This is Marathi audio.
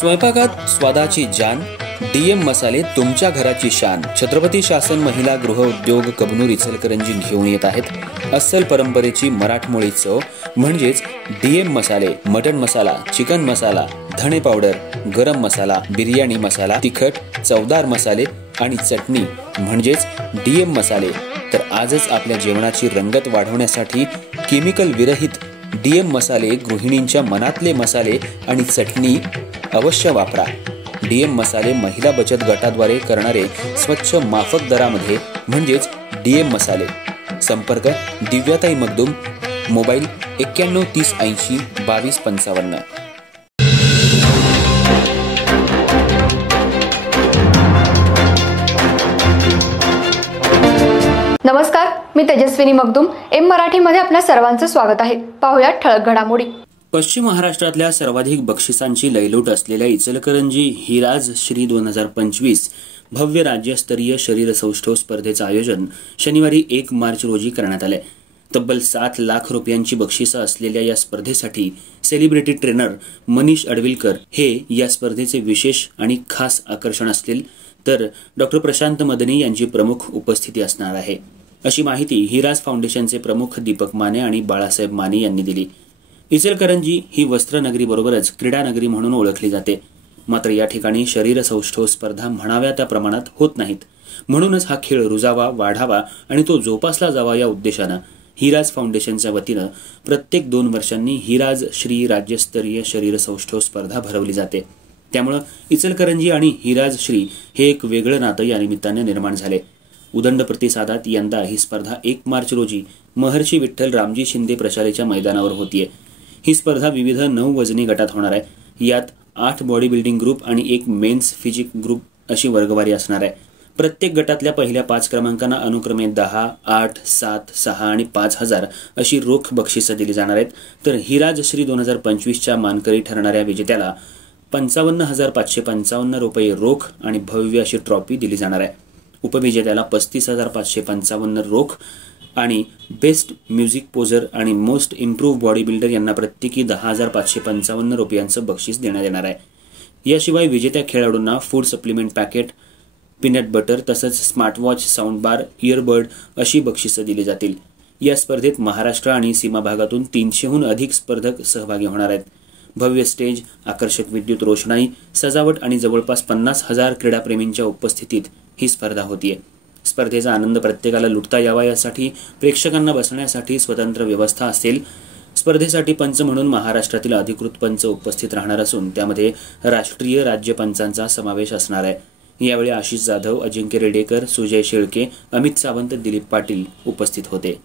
स्वयंपाकात स्वादाची जान, डीएम मसाले तुमच्या घराची शान. छत्रपती शासन महिला गृह उद्योग कबनूर इचलकरंजी घेऊन येत आहेत अस्सल परंपरेची मराठमोळी चव म्हणजेच डीएम मसाले. मटन मसाला, चिकन मसाला, धणे पावडर, गरम मसाला, बिर्याणी मसाला, तिखट चवदार मसाले आणि चटणी म्हणजेच डीएम मसाले. तर आजच आपल्या जेवणाची रंगत वाढवण्यासाठी केमिकल विरहित डीएम मसाले, गृहिणींच्या मनातले मसाले आणि चटणी अवश्य वापरा. डीएम मसाले महिला बचत गटाद्वारे करणारे स्वच्छ माफक दरामध्ये म्हणजेच डीएम मसाले. संपर्क दिव्याताई मगदूम, मोबाईल 91 30 80 22 55. नमस्कार, मी तेजस्विनी मगदूम. एम मराठीमध्ये आपल्या सर्वांचं स्वागत आहे. पाहूया ठळक घडामोडी. पश्चिम महाराष्ट्रातल्या सर्वाधिक बक्षिसांची लयलूट असलेल्या इचलकरंजी हिराज श्री 2025 भव्य राज्यस्तरीय शरीर सौष्ठव स्पर्धेचं आयोजन शनिवारी 1 मार्च रोजी करण्यात आले. तब्बल 7 लाख रुपयांची बक्षिसं असलेल्या या स्पर्धेसाठी सेलिब्रिटी ट्रेनर मनीष अडविलकर हे या स्पर्धेचे विशेष आणि खास आकर्षण असतील, तर डॉक्टर प्रशांत मदनी यांची प्रमुख उपस्थिती असणार आहे, अशी माहिती हिराज फाउंडेशनचे प्रमुख दीपक माने आणि बाळासाहेब माने यांनी दिली. इचलकरंजी ही वस्त्रनगरी बरोबरच क्रीडा नगरी म्हणून ओळखली जाते. मात्र या ठिकाणी शरीर सौष्ठव स्पर्धा म्हणाव्या त्या प्रमाणात होत नाहीत. म्हणूनच हा खेळ रुजावा, वाढावा आणि तो जोपासला जावा या उद्देशानं हिराज फाउंडेशनच्या वतीनं प्रत्येक 2 वर्षांनी हिराज श्री राज्यस्तरीय शरीर सौष्ठव स्पर्धा भरवली जाते. त्यामुळं इचलकरंजी आणि हिराज श्री हे एक वेगळं नातं या निमित्ताने निर्माण झाले. उदंड प्रतिसादात यंदा ही स्पर्धा 1 मार्च रोजी महर्षी विठ्ठल रामजी शिंदे प्रशालेच्या मैदानावर होतीये. ही स्पर्धा विविध 9 वजनी गटात होणार आहे. यात 8 बॉडी बिल्डिंग ग्रुप आणि 1 मेन्स फिजिक ग्रुप अशी वर्गवारी असणार आहे. प्रत्येक गटातल्या पहिल्या 5 क्रमांकांना अनुक्रमे 10, 8, 7, 6 आणि 5,000 अशी रोख बक्षिसं दिली जाणार आहेत. तर हिराज श्री 2025च्या मानकरी ठरणाऱ्या विजेत्याला 55,555 रुपये रोख आणि भव्य अशी ट्रॉफी दिली जाणार आहे. उपविजेत्याला 35,555 रोख आणि बेस्ट म्युझिक पोजर आणि मोस्ट इम्प्रूव्ह बॉडी बिल्डर यांना प्रत्येकी 10,555 रुपयांचं बक्षीस देण्यात येणार आहे. याशिवाय विजेत्या खेळाडूंना food supplement packet, peanut butter तसंच स्मार्टवॉच, साऊंड बार, इयरबड अशी बक्षिसं दिली जातील. या स्पर्धेत महाराष्ट्र आणि सीमा भागातून 300हून अधिक स्पर्धक सहभागी होणार आहेत. भव्य स्टेज, आकर्षक विद्युत रोषणाई, सजावट आणि जवळपास 50,000 क्रीडाप्रेमींच्या उपस्थितीत ही स्पर्धा होतीये. स्पर्धेचा आनंद प्रत्येकाला लुटता यावा यासाठी प्रेक्षकांना बसण्यासाठी स्वतंत्र व्यवस्था असेल. स्पर्धेसाठी पंच म्हणून महाराष्ट्रातील अधिकृत पंच उपस्थित राहणार असून त्यामध्ये राष्ट्रीय राज्य पंचांचा समावेश असणार आहे. यावेळी आशिष जाधव, अजिंक्य रेडेकर, सुजय शेळके, अमित सावंत, दिलीप पाटील उपस्थित होते.